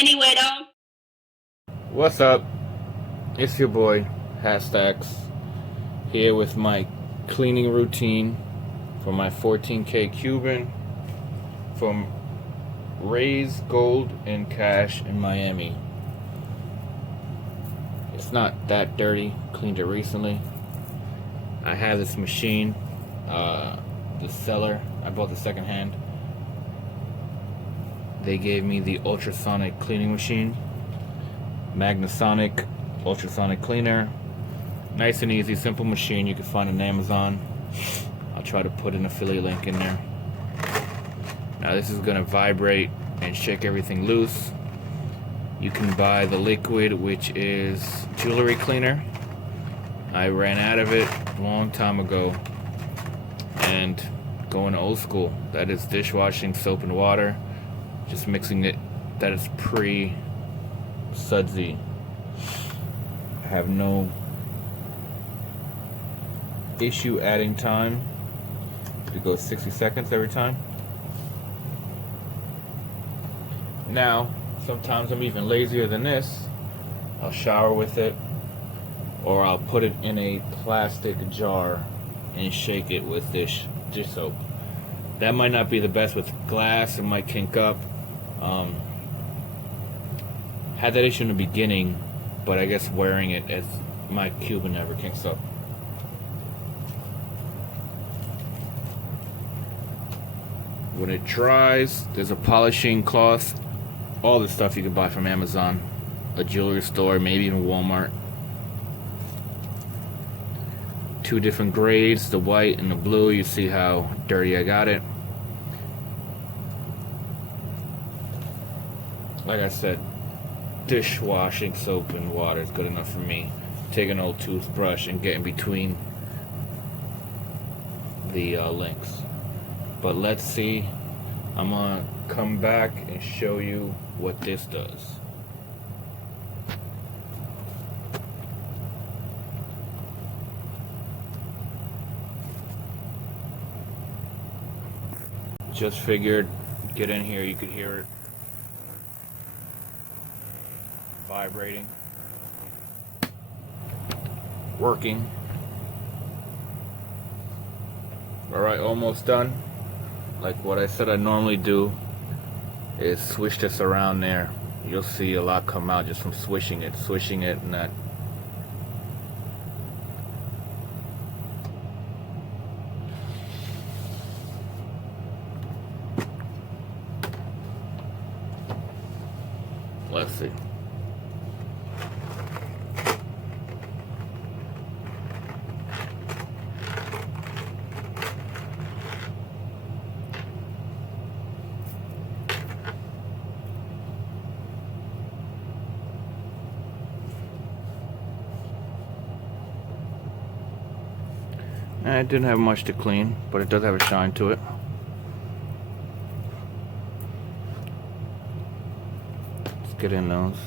Anyway, though. What's up? It's your boy, Hastacks, here with my cleaning routine for my 14K Cuban from Rays Gold and Cash in Miami. It's not that dirty, cleaned it recently. I have this machine, the seller, I bought the second hand. They gave me the Ultrasonic cleaning machine. Magnasonic Ultrasonic cleaner. Nice and easy, simple machine you can find on Amazon. I'll try to put an affiliate link in there. Now this is gonna vibrate and shake everything loose. You can buy the liquid, which is jewelry cleaner. I ran out of it a long time ago and going old school. That is dishwashing soap and water. Just mixing it. That is pre-sudsy. I have no issue adding time. It goes 60 seconds every time. Now, sometimes I'm even lazier than this. I'll shower with it, or I'll put it in a plastic jar and shake it with dish soap. That might not be the best with glass. It might kink up. Had that issue in the beginning, but I guess wearing it as my Cuban never kinks up. When it dries, there's a polishing cloth. All the stuff you can buy from Amazon, a jewelry store, maybe even Walmart. 2 different grades, the white and the blue. You see how dirty I got it. Like I said, dishwashing soap and water is good enough for me. Take an old toothbrush and get in between the links. But let's see. I'm gonna come back and show you what this does. Just figured, get in here, you could hear it vibrating, working. Alright, almost done. Like what I said I normally do is swish this around there. You'll see a lot come out just from swishing it, and that. Let's see. It didn't have much to clean, but it does have a shine to it. Let's get in those.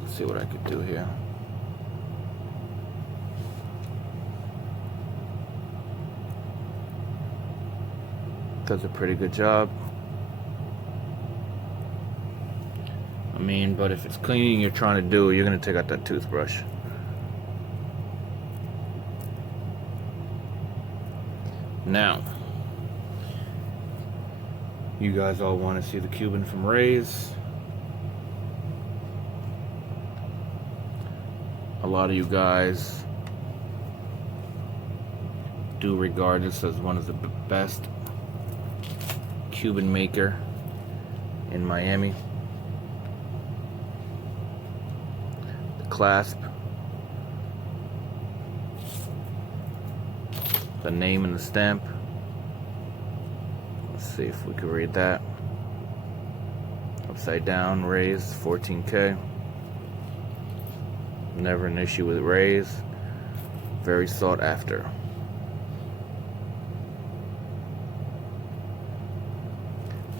Let's see what I could do here. Does a pretty good job. I mean, but if it's cleaning you're trying to do, you're going to take out that toothbrush. Now, you guys all want to see the Cuban from Rays. A lot of you guys do regard this as one of the best Cuban maker in Miami. The clasp, the name and the stamp. Let's see if we can read that. Upside down, Rays 14K. Never an issue with Rays. Very sought after.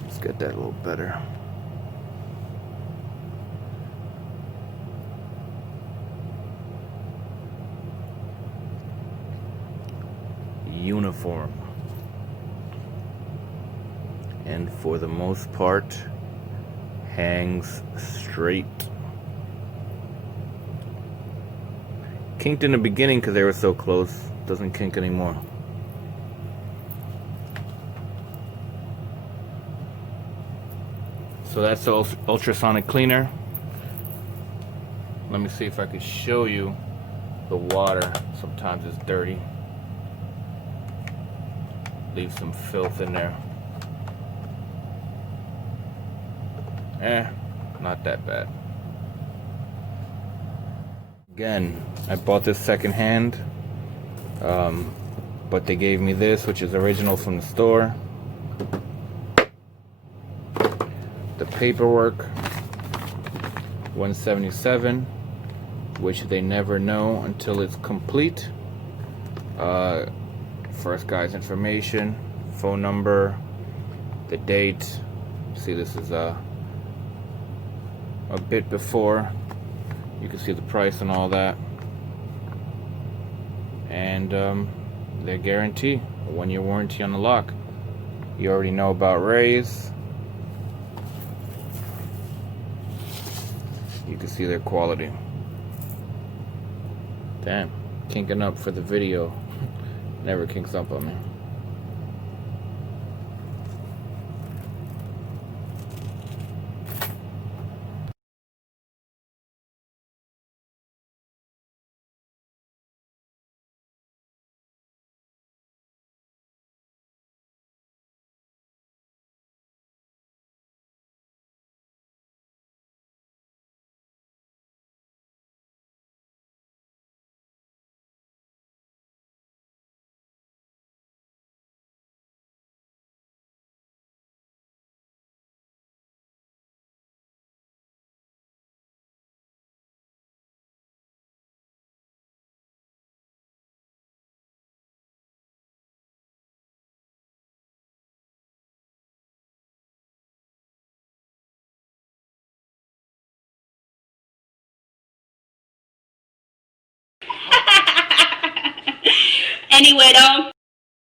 Let's get that a little better. Uniform, and for the most part Hangs straight. Kinked in the beginning because they were so close. Doesn't kink anymore. So that's the ultrasonic cleaner. Let me see if I could show you the water. Sometimes it's dirty. Leave some filth in there. Not that bad. Again, I bought this secondhand, but they gave me this, which is original from the store. The paperwork, $177, which they never know until it's complete. First guy's information, phone number, the date. See, this is a bit before. You can see the price and all that. And their guarantee, a 1-year warranty on the lock. You already know about rays. You can see their quality. Damn, kinking up for the video. Never kinks up on me. Anyway, though,